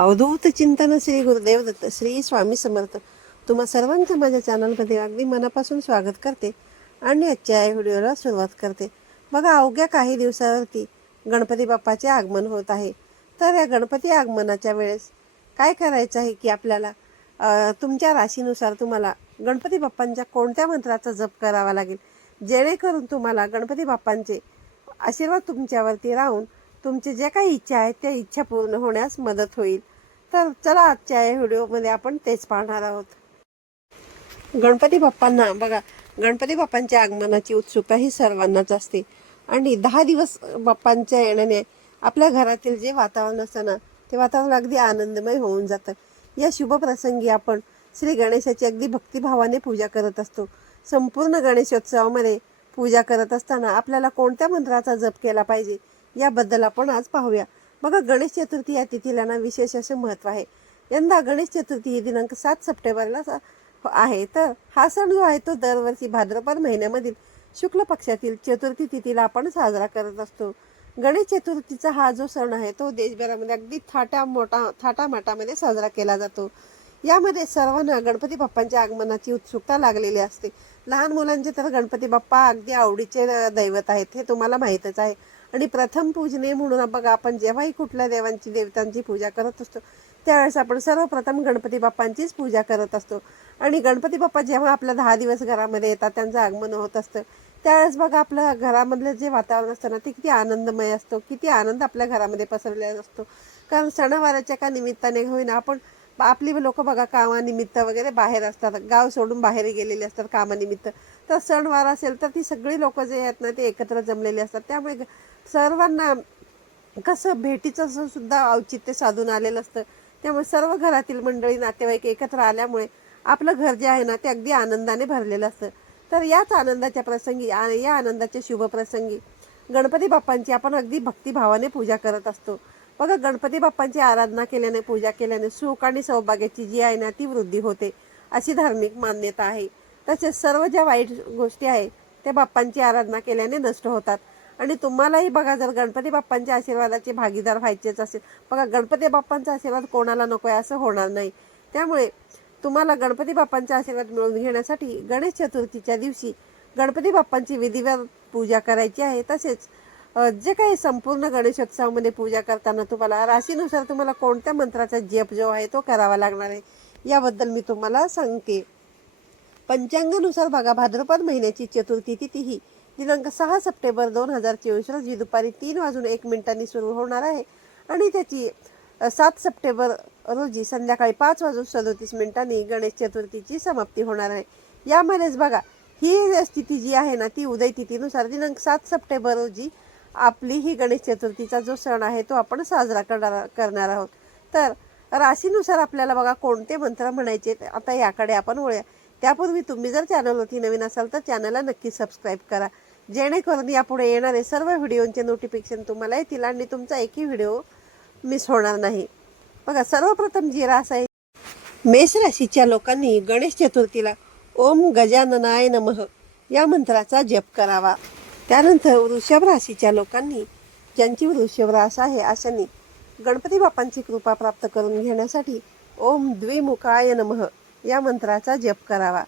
अवधूत चिंतन श्री गुरुदेव दत्त श्री स्वामी समर्थ. तुम्हा सर्वांचं माझ्या चॅनलमध्ये अगदी मनापासून स्वागत करते आणि आजच्या या व्हिडिओला सुरुवात करते. बघा अवघ्या काही दिवसावरती गणपती बाप्पाचे आगमन होत आहे. तर या गणपती आगमनाच्या वेळेस काय करायचं आहे की आपल्याला तुमच्या राशीनुसार तुम्हाला गणपती बाप्पांच्या कोणत्या मंत्राचा जप करावा लागेल? जेणेकरून तुम्हाला गणपती बाप्पांचे आशीर्वाद तुमच्यावरती राहून तुमची जे काही इच्छा आहेत त्या इच्छा पूर्ण होण्यास मदत होईल. तर चला आजच्या या व्हिडिओमध्ये आपण तेच पाहणार आहोत. गणपती बाप्पांना बघा गणपती बाप्पांच्या आगमनाची उत्सुकता ही सर्वांनाच असते. आणि दहा दिवस बाप्पांच्या येण्याने आपल्या घरातील जे वातावरण असतं ना ते वातावरण अगदी आनंदमय होऊन जातं. या शुभप्रसंगी आपण श्री गणेशाची अगदी भक्तिभावाने पूजा करत असतो. संपूर्ण गणेशोत्सवामध्ये पूजा करत असताना आपल्याला कोणत्या मंत्राचा जप केला पाहिजे? याबद्दल आपण आज पाहूया. बघा गणेश चतुर्थी या तिथीला ना विशेष असे महत्त्व आहे. यंदा गणेश चतुर्थी ही दिनांक सात सप्टेंबरला आहे. तर हा सण जो आहे तो दरवर्षी भाद्रपद महिन्यामधील शुक्ल पक्षातील चतुर्थी तिथीला आपण साजरा करत असतो. गणेश चतुर्थीचा हा जो सण आहे तो देशभरामध्ये अगदी थाटा मोठा थाटामाटामध्ये साजरा केला जातो. यामध्ये सर्वांना गणपती बाप्पांच्या आगमनाची उत्सुकता लागलेली असते. लहान मुलांचे तर गणपती बाप्पा अगदी आवडीचे दैवत आहेत हे तुम्हाला माहीतच आहे. आणि प्रथम पूजने म्हणून बघा आपण जेव्हाही कुठल्या देवांची देवतांची पूजा करत असतो त्यावेळेस आपण सर्वप्रथम गणपती बाप्पांचीच पूजा करत असतो. आणि गणपती बाप्पा जेव्हा आपल्या दहा दिवस घरामध्ये येतात त्यांचं आगमन होत असतं त्यावेळेस बघा आपलं घरामधलं जे वातावरण असतं ना ते किती आनंदमय असतो किती आनंद आपल्या घरामध्ये पसरलेला असतो. कारण सणावाराच्या का निमित्ताने होईना आपण आपली लोक बघा कामानिमित्त वगैरे बाहेर असतात. गाव सोडून बाहेर गेलेले असतात कामानिमित्त. तर सणवार असेल तर ती सगळी लोक जे आहेत ना ते एकत्र जमलेली असतात. त्यामुळे सर्वांना कसं भेटीचं असं सुद्धा औचित्य साधून आलेलं असतं. त्यामुळे सर्व घरातील मंडळी नातेवाईक एकत्र आल्यामुळे आपलं घर जे आहे ना ते अगदी आनंदाने भरलेलं असतं. तर याच आनंदाच्या प्रसंगी या आनंदाच्या शुभप्रसंगी गणपती बाप्पांची आपण अगदी भक्तिभावाने पूजा करत असतो. बघा गणपती बाप्पांची आराधना केल्याने पूजा केल्याने सुख आणि सौभाग्याची जी आहे ना ती वृद्धी होते अशी धार्मिक मान्यता आहे. तसेच सर्व ज्या वाईट गोष्टी आहेत त्या बाप्पांची आराधना केल्याने नष्ट होतात. आणि तुम्हालाही बघा जर गणपती बाप्पांच्या आशीर्वादाचे भागीदार व्हायचेच असेल बघा गणपती बाप्पांचा आशीर्वाद कोणाला नको आहे असं होणार नाही. त्यामुळे तुम्हाला गणपती बाप्पांचा आशीर्वाद मिळवून घेण्यासाठी गणेश चतुर्थीच्या दिवशी गणपती बाप्पांची विधिवत पूजा करायची आहे. तसेच जे काही संपूर्ण गणेशोत्सवामध्ये पूजा करताना तुम्हाला राशीनुसार तुम्हाला कोणत्या मंत्राचा जप जो आहे तो करावा लागणार आहे याबद्दल मी तुम्हाला सांगते. पंचांगानुसार बघा भाद्रपद महिन्याची चतुर्थी तिथी ही दिनांक सहा सप्टेंबर दोन हजार चोवीस रोजी दुपारी तीन वाजून एक मिनिटांनी सुरू होणार आहे आणि त्याची सात सप्टेंबर रोजी संध्याकाळी पाच वाजून सदोतीस मिनिटांनी गणेश चतुर्थीची समाप्ती होणार आहे. यामध्येच बघा ही स्थिती जी आहे ना ती उदय तिथीनुसार दिनांक सात सप्टेंबर रोजी आपली ही गणेश चतुर्थीचा जो सण आहे तो आपण साजरा करणार करणार आहोत. तर राशीनुसार आपल्याला बघा कोणते मंत्र म्हणायचे आता याकडे आपण वळूया. त्यापूर्वी तुम्ही जर चॅनलवरती नवीन असाल तर चॅनलला नक्की सबस्क्राईब करा. जेणेकरून यापुढे येणारे सर्व व्हिडिओंचे नोटिफिकेशन तुम्हाला येतील आणि तुमचा एकही व्हिडिओ मिस होणार नाही. बघा सर्वप्रथम जी रास आहे मेष राशीच्या लोकांनी गणेश चतुर्थीला ओम गजाननाय नमः या मंत्राचा जप करावा. त्यानंतर वृषभ राशीच्या लोकांनी ज्यांची वृषभ रास आहे अशांनी गणपती बाप्पांची कृपा प्राप्त करून घेण्यासाठी ओम द्विमुखाय नमः या मंत्राचा जप करावा.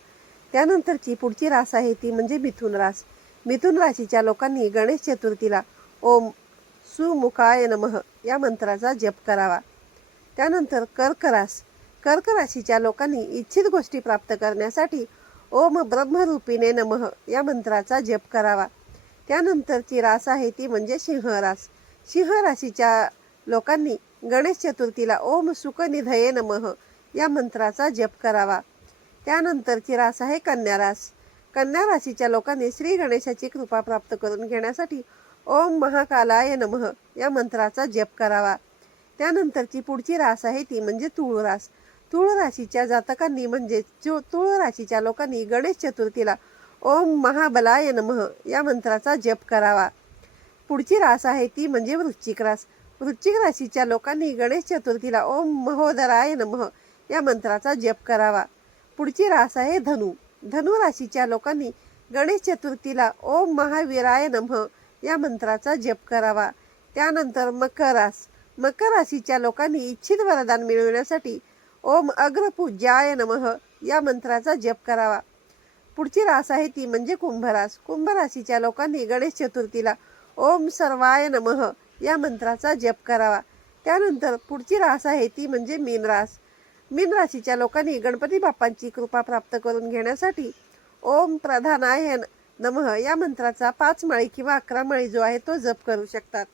त्यानंतरची पुढची रास आहे ती म्हणजे मिथुन रास. मिथुन राशीच्या लोकांनी गणेश चतुर्थीला ओम सुमुखाय नमः या मंत्राचा जप करावा. त्यानंतर कर्क रास. कर्क राशीच्या लोकांनी इच्छित गोष्टी प्राप्त करण्यासाठी ओम ब्रह्मरूपिणे नमः या मंत्राचा जप करावा. त्यानंतरची रास आहे ती म्हणजे सिंहरास. सिंहराशीच्या लोकांनी गणेश चतुर्थीला ओम सुखनिधये नमः या मंत्राचा जप करावा. त्यानंतरची रास आहे कन्यारास कन्या राशीच्या लोकांनी श्री गणेशाची कृपा प्राप्त करून घेण्यासाठी ओम महाकालाय नमः या मंत्राचा जप करावा. त्यानंतरची पुढची रास आहे ती म्हणजे तुळ रास. तुळ राशीच्या जातकांनी म्हणजे तुळ राशीच्या लोकांनी गणेश चतुर्थीला ओम महाबलाय नमः. या मंत्राचा जप करावा. पुढची रास आहे ती म्हणजे वृश्चिक रास. वृश्चिक राशीच्या लोकांनी गणेश चतुर्थीला ओम महोदराय नमः या मंत्राचा जप करावा. पुढची रास आहे धनु. धनु राशीच्या लोकांनी गणेश चतुर्थीला ओम महावीराय नमः या मंत्राचा जप करावा. त्यानंतर मकर रास. मकर राशीच्या लोकांनी इच्छित वरदान मिळवण्यासाठी ओम अग्रपूज्याय नमः या मंत्राचा जप करावा. पुढची रास आहे ती म्हणजे कुंभरास. कुंभराशीच्या लोकांनी गणेश चतुर्थीला ओम सर्वाय नमः या मंत्राचा जप करावा. त्यानंतर पुढची रास आहे ती म्हणजे मीन रास. मीन राशीच्या लोकांनी गणपती बाप्पांची कृपा प्राप्त करून घेण्यासाठी ओम प्रधानाय नमः या मंत्राचा पाच माळी किंवा अकरा माळी जो आहे तो जप करू शकतात.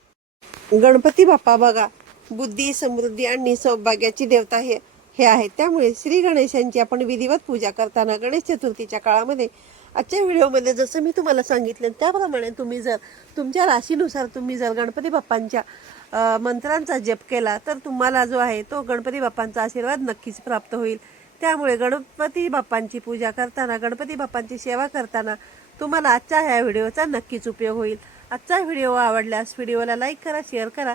गणपती बाप्पा बघा बुद्धी समृद्धी आणि सौभाग्याची देवता हे हे आहेत त्यामुळे श्री गणेशांची आपण विधिवत पूजा करताना गणेश चतुर्थीच्या काळामध्ये आजच्या व्हिडिओमध्ये जसं मी तुम्हाला सांगितलं त्याप्रमाणे तुम्ही जर तुमच्या राशीनुसार तुम्ही जर गणपती बाप्पांच्या मंत्रांचा जप केला तर तुम्हाला जो आहे तो गणपती बाप्पांचा आशीर्वाद नक्कीच प्राप्त होईल. त्यामुळे गणपती बाप्पांची पूजा करताना गणपती बाप्पांची सेवा करताना तुम्हाला आजच्या ह्या व्हिडिओचा नक्कीच उपयोग होईल. आजचा व्हिडिओ आवडल्यास व्हिडिओला लाईक करा शेअर करा.